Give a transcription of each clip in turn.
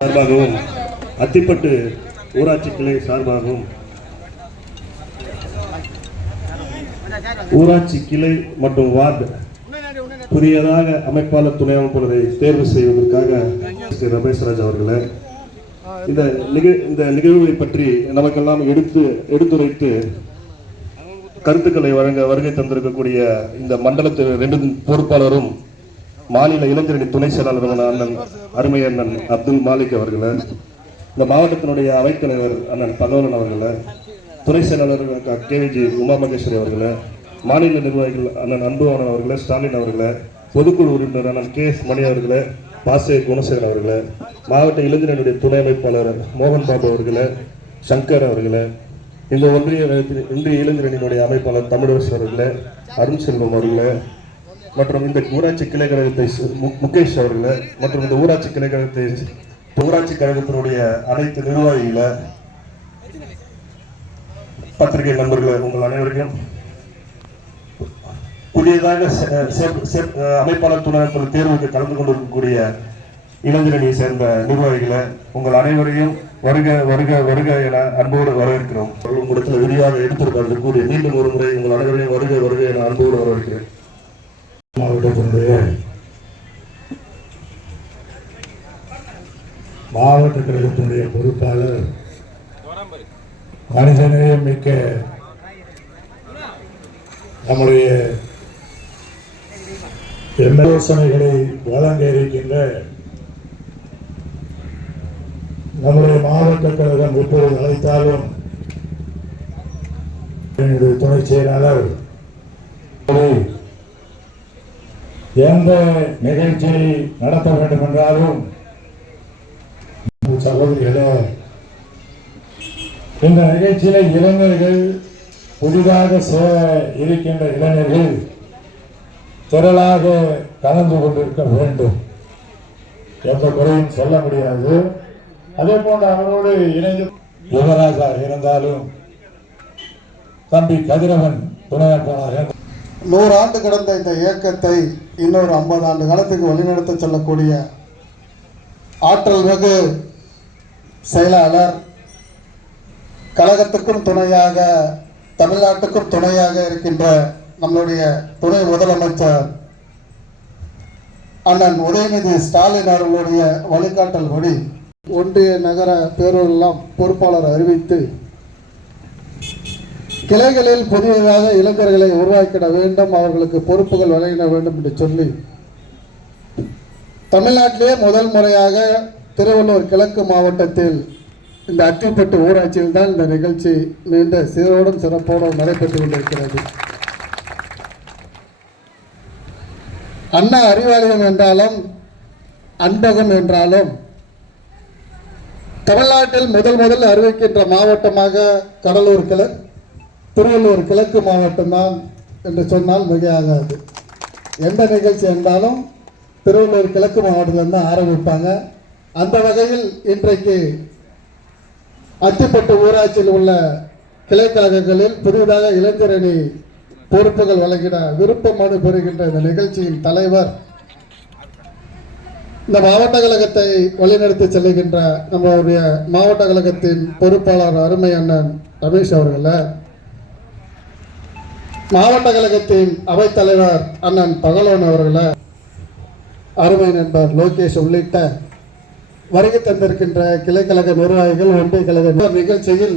சார்பாகவும் அத்திப்பட்டு ஊராட்சி கிளை சார்பாகவும் ஊராட்சி கிளை மற்றும் வார்டு புதியதாக அமைப்பாளர் துணை அமைப்பாளரை தேர்வு செய்வதற்காக ஸ்ரீ ரமேஷ்ராஜ் அவர்களை இந்த நிகழ்வை பற்றி நமக்கெல்லாம் எடுத்துரைத்து கருத்துக்களை வழங்க வருகை தந்திருக்கக்கூடிய இந்த மண்டலத்தில் 2 பொறுப்பாளரும் மாநில இளைஞரணி துணை செயலாளர் அண்ணன் அருமை அண்ணன் அப்துல் மாலிக் அவர்களை, இந்த மாவட்டத்தினுடைய அவைத்தலைவர் அண்ணன் பகவலன் அவர்களை, துணை செயலாளர் கேவிஜி உமா மகேஸ்வரி அவர்களை, மாநில நிர்வாகிகள் அண்ணன் அன்புவானன் அவர்களை, ஸ்டாலின் அவர்களை, பொதுக்குழு உறுப்பினர் அண்ணன் KS மணி அவர்களை, பாசே குணசேகரன் அவர்களை, மாவட்ட இளைஞர்களுடைய துணை அமைப்பாளர் மோகன் பாபு அவர்களை, சங்கர் அவர்களை, இந்த இந்திய இளைஞரணியினுடைய அமைப்பாளர் தமிழரசு அவர்களை, அருண் செல்வம் அவர்களை, மற்றும் இந்த ஊராட்சி கிளை கழகத்தை முகேஷ் அவர்களை, மற்றும் இந்த ஊராட்சி கிளை கழகத்தை ஊராட்சி கழகத்தினுடைய அனைத்து நிர்வாகிகளை, பத்திரிகை நண்பர்களை, உங்கள் அனைவரையும் புதியதாக அமைப்பாளர் துணை அமைப்பாளர் தேர்வுக்கு கலந்து கொண்டிருக்கக்கூடிய இளைஞரணியை சேர்ந்த நிர்வாகிகளை, உங்கள் அனைவரையும் வருக வருக வருக என அன்போடு வரவேற்கிறோம். உங்களிடத்தில் விரிவாக எடுத்திருக்கக்கூடிய மீண்டும் ஒரு முறை உங்கள் அனைவரையும் வருக வருக என அன்போடு வரவேற்கிறேன். மாவட்டத்தினுடைய மாவட்ட கழகத்தினுடைய பொறுப்பாளர் மனிதநேயம் மிக்க நம்முடைய யோசனைகளை வழங்க இருக்கின்ற நம்முடைய மாவட்ட கழகம் எப்பொழுது அழைத்தாலும் துணை செயலாளர் எந்த நிகழ்ச்சியை நடத்த வேண்டும் என்றாலும் சகோதரிகளே, இந்த நிகழ்ச்சியில இளைஞர்கள் புதிதாக சேர இருக்கின்ற இளைஞர்கள் திரளாக கலந்து கொண்டிருக்க வேண்டும். எந்த குறையும் சொல்ல முடியாது. அதே போன்று அவரோடு இணைந்து யுவராஜா இருந்தாலும் தம்பி கதிரவன் துணையாளராக 100 ஆண்டு கடந்த இந்த இயக்கத்தை இன்னொரு 50 ஆண்டு காலத்துக்கு வழிநடத்த சொல்லக்கூடிய ஆற்றல் மிகு செயலாளர், கழகத்துக்கும் துணையாக தமிழ்நாட்டுக்கும் துணையாக இருக்கின்ற நம்முடைய துணை முதலமைச்சர் அண்ணன் உதயநிதி ஸ்டாலின் அவர்களுடைய வழிகாட்டல் படி ஒன்றிய நகர பேரூரெல்லாம் பொறுப்பாளர் அறிவித்து கிளைகளில் புதியதாக இளைஞர்களை உருவாக்கிட வேண்டும், அவர்களுக்கு பொறுப்புகள் வழங்கிட வேண்டும் என்று சொல்லி தமிழ்நாட்டிலே முதல் முறையாக திருவள்ளூர் கிழக்கு மாவட்டத்தில் இந்த அத்திப்பட்டு ஊராட்சியில் தான் இந்த நிகழ்ச்சி நீண்ட சீரோடும் சிறப்போடும் நடைபெற்றுக் கொண்டிருக்கிறது. அண்ணா அறிவாலயம் என்றாலும் அன்பகம் என்றாலும் தமிழ்நாட்டில் முதல் அறிவிக்கின்ற மாவட்டமாக திருவள்ளூர் கிழக்கு மாவட்டம்தான் என்று சொன்னால் மிகையாகாது. எந்த நிகழ்ச்சி என்றாலும் திருவள்ளூர் கிழக்கு மாவட்டத்தில் தான் ஆரம்பிப்பாங்க. அந்த வகையில் இன்றைக்கு அத்திப்பட்டு ஊராட்சியில் உள்ள கிளை கழகங்களில் புதிதாக இளைஞரணி பொறுப்புகள் வழங்கிட விருப்பமனு பெறுகின்ற இந்த நிகழ்ச்சியின் தலைவர், இந்த மாவட்ட கழகத்தை வழிநடத்தி செல்லுகின்ற நம்மளுடைய மாவட்ட கழகத்தின் பொறுப்பாளர் அருமை அண்ணன் ரமேஷ் அவர்களை, மாவட்ட கழகத்தின் அவைத்தலைவர் அண்ணன் பகலவன் அவர்களை, அருமை நண்பர் லோகேஷ் உள்ளிட்ட வருகை தந்திருக்கின்ற கிளைக்கழக நிர்வாகிகள், ஒன்றிய கழக நிகழ்ச்சியில்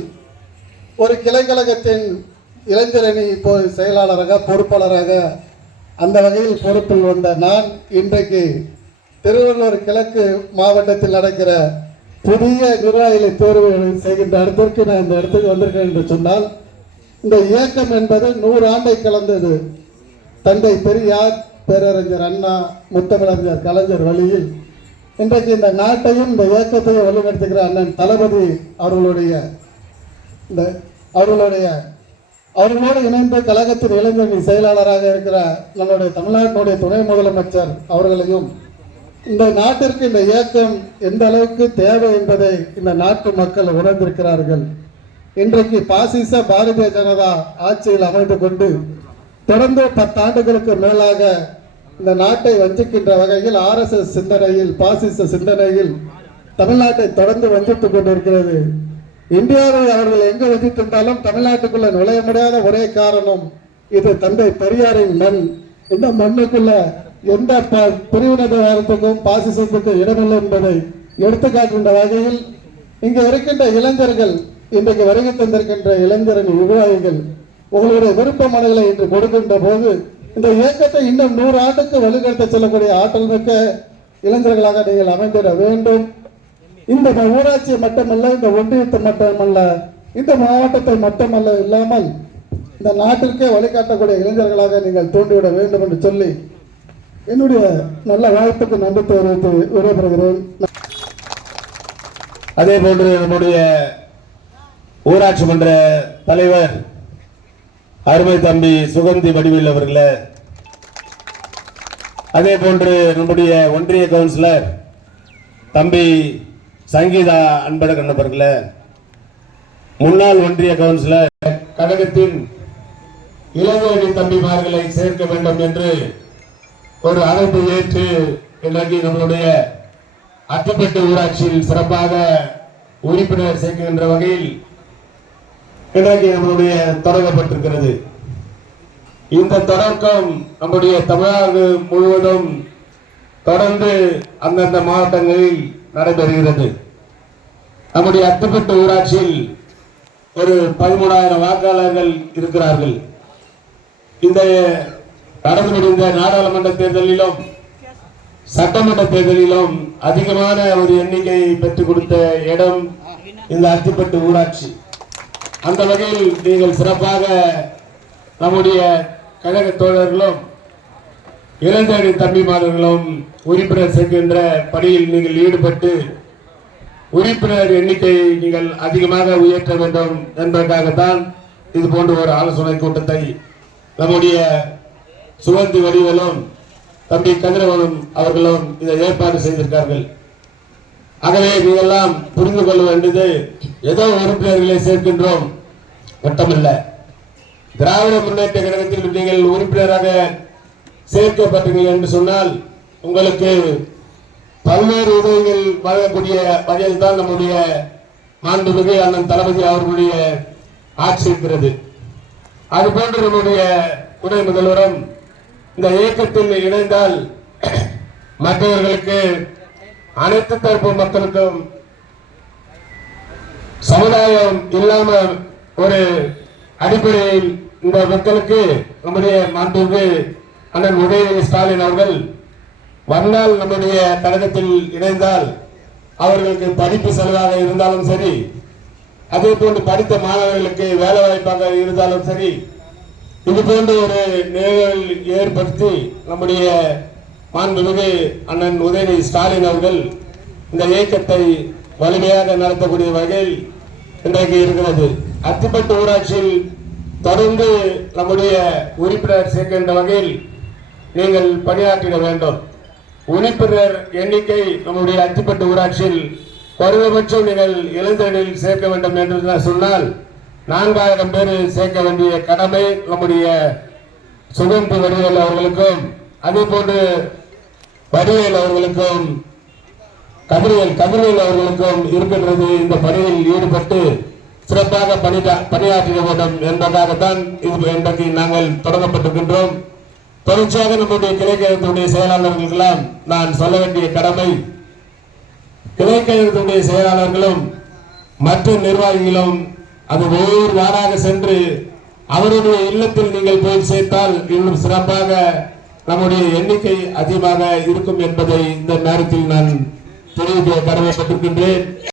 ஒரு கிளைக்கழகத்தின் இளைஞரணி செயலாளராக பொறுப்பாளராக அந்த வகையில் பொறுப்பில் வந்த நான் இன்றைக்கு திருவள்ளூர் கிழக்கு மாவட்டத்தில் நடக்கிற புதிய நிர்வாகிகளை தேர்வு செய்கின்ற இடத்திற்கு நான் இந்த இடத்துக்கு வந்திருக்கேன் என்று சொன்னால், இந்த இயக்கம் என்பது 100 ஆண்டை கலந்தது. தந்தை பெரியார், பேரறிஞர் அண்ணா, முத்தமிழறிஞர் கலைஞர் வழியில் இன்றைக்கு இந்த நாட்டையும் இந்த இயக்கத்தையும் வழிநடத்துகிற அண்ணன் தளபதி அவர்களோடு இணைந்த கழகத்தின் இளைஞரணி செயலாளராக இருக்கிற நம்முடைய தமிழ்நாட்டினுடைய துணை முதலமைச்சர் அவர்களையும், இந்த நாட்டிற்கு இந்த இயக்கம் எந்த அளவுக்கு தேவை என்பதை இந்த நாட்டு மக்கள் உணர்ந்திருக்கிறார்கள். இன்றைக்கு பாசிச பாரதிய ஜனதா ஆட்சியில் அமைந்து கொண்டு தொடர்ந்து 10 ஆண்டுகளுக்கு மேலாக இந்த நாட்டை வஞ்சிக்கின்ற வகையில் RSS சிந்தனையில், பாசிச சிந்தனையில் தமிழ்நாட்டை தொடர்ந்து வஞ்சித்துக் கொண்டிருக்கிறது. இந்தியாவை அவர்கள் எங்க வஞ்சித்திருந்தாலும் தமிழ்நாட்டுக்குள்ள நுழைய முடியாத ஒரே காரணம் இது தந்தை பெரியாரின் மண். இந்த மண்ணுக்குள்ள எந்த பிரிவினவாதத்துக்கும் பாசிசத்துக்கும் இடமில்லை என்பதை எடுத்துக்காட்டுகின்ற வகையில் இங்க இருக்கின்ற இளைஞர்கள், இன்றைக்கு வருகை தந்திருக்கின்ற இளைஞரின் நிர்வாகிகள் உங்களுடைய விருப்ப மனுகளை இன்று கொடுக்கின்ற போது இந்த இயக்கத்தை இன்னும் 100 ஆண்டுக்கு வலுக்கெடுத்து செல்லக்கூடிய ஆற்றல் மிக்க இளைஞர்களாக நீங்கள் அமைந்திட வேண்டும். இந்த ஊராட்சி மட்டுமல்ல, இந்த ஒன்றியத்தை மட்டுமல்ல, இந்த மாவட்டத்தை மட்டுமல்ல இல்லாமல் இந்த நாட்டிற்கே வழிகாட்டக்கூடிய இளைஞர்களாக நீங்கள் தூண்டிவிட வேண்டும் என்று சொல்லி என்னுடைய நல்ல வாழ்த்துக்கு நன்றி தெரிவித்து விடைபெறுகிறேன். அதே போன்று நம்முடைய ஊராட்சி மன்ற தலைவர் அருமை தம்பி சுகந்தி வடிவேல் அவர்களே, அதே போன்று நம்முடைய ஒன்றிய கவுன்சிலர் தம்பி சங்கீதா அன்பழகன் அவர்களே, முன்னாள் ஒன்றிய கவுன்சிலர் கழகத்தின் இளங்கோடி தம்பிமார்களை சேர்க்க வேண்டும் என்று ஒரு அழைப்பு ஏற்று இன்றைக்கு நம்மளுடைய அத்திப்பட்டு ஊராட்சியில் சிறப்பாக உறுப்பினர் சேர்க்கின்ற வகையில் இன்றைக்கு நம்மளுடைய தொடங்கப்பட்டிருக்கிறது. இந்த தொடக்கம் நம்முடைய தமிழ்நாடு முழுவதும் தொடர்ந்து அந்தந்த மாவட்டங்களில் நடைபெறுகிறது. நம்முடைய அத்திப்பட்டு ஊராட்சியில் ஒரு 13,000 வாக்காளர்கள் இருக்கிறார்கள். இந்த நடந்து முடிந்த நாடாளுமன்ற தேர்தலிலும் சட்டமன்ற தேர்தலிலும் அதிகமான ஒரு எண்ணிக்கையை பெற்றுக் கொடுத்த இடம் இந்த அத்திப்பட்டு ஊராட்சி. அந்த வகையில் நீங்கள் சிறப்பாக நம்முடைய கழக தோழர்களும் இளைஞரணி தம்பிமார்களும் உறுப்பினர் சேர்க்கின்ற பணியில் நீங்கள் ஈடுபட்டு உறுப்பினர் எண்ணிக்கையை நீங்கள் அதிகமாக உயர்த்த வேண்டும் என்பதற்காகத்தான் இது போன்ற ஒரு ஆலோசனை கூட்டத்தை நம்முடைய சுகந்தி வடிவேலும் தம்பி கதிரவனும் அவர்களும் இதை ஏற்பாடு செய்திருக்கார்கள். ஆகவே நீங்கெல்லாம் புரிந்து கொள்ள வேண்டியது, ஏதோ உறுப்பினர்களை சேர்க்கின்றோம் மட்டுமல்ல, திராவிட முன்னேற்ற கழகத்தில் நீங்கள் உறுப்பினராக சேர்க்கப்பட்டீர்கள் என்று சொன்னால் உங்களுக்கு பல்வேறு உதவிகள் வழங்கக்கூடிய வகையில் தான் நம்முடைய மாண்புமிகு அண்ணன் தளபதி அவர்களுடைய ஆட்சி இருக்கிறது. அதுபோன்று நம்முடைய துணை முதல்வரும் இந்த இயக்கத்தில் இணைந்தால் மற்றவர்களுக்கு அனைத்து தரப்பு மக்களுக்கும் சமுதாயம் இல்லாம ஒரு அடிப்படையில் இந்த மக்களுக்கு நம்முடைய மாண்புமிகு அண்ணன் உதயநிதி ஸ்டாலின் அவர்கள் வந்தால் நம்முடைய கழகத்தில் இணைந்தால் அவர்களுக்கு படிப்பு செலவாக இருந்தாலும் சரி, அதே போன்று படித்த மாணவர்களுக்கு வேலை வாய்ப்பாக இருந்தாலும் சரி, இது போன்ற ஒரு நிகழ்வு ஏற்படுத்தி நம்முடைய மாண்புமிகு அண்ணன் உதயநிதி ஸ்டாலின் அவர்கள் இந்த இயக்கத்தை வலிமையாக நடத்தக்கூடிய வகையில் இன்றைக்கு இருக்கிறது. அத்திப்பட்டு ஊராட்சியில் தொடர்ந்து நம்முடைய உறுப்பினர் சேர்க்கின்ற வகையில் நீங்கள் பணியாற்றிட வேண்டும். உறுப்பினர் எண்ணிக்கை நம்முடைய அத்திப்பட்டு ஊராட்சியில் குறைந்தபட்சம் நீங்கள் இளைஞர்களில் சேர்க்க வேண்டும் என்று சொன்னால் 4000 பேர் சேர்க்க வேண்டிய கடமை நம்முடைய சுகந்தி வடிவேல் அவர்களுக்கும் அதே போன்று வடிவேல் அவர்களுக்கும் கதிரவேல் அவர்களுக்கும் இருக்கின்றது. இந்த பணியில் ஈடுபட்டு சிறப்பாக பணியாற்ற வேண்டும் என்பதற்காகத்தான் இது இன்றைக்கு நாங்கள் தொடங்கப்பட்டிருக்கின்றோம். தொடர்ச்சியாக நம்முடைய கிளைக்கழகத்துடைய செயலாளர்களுக்கெல்லாம் நான் சொல்ல வேண்டிய கடமை, கிளைக்கழகத்துடைய செயலாளர்களும் மற்ற நிர்வாகிகளும் அது ஒவ்வொரு வாராக சென்று அவருடைய இல்லத்தில் நீங்கள் போய் சேர்த்தால் இன்னும் சிறப்பாக நம்முடைய எண்ணிக்கை அதிகமாக இருக்கும் என்பதை இந்த நேரத்தில் நான் தெரிவிக்க கடமைப்பட்டிருக்கின்றேன்.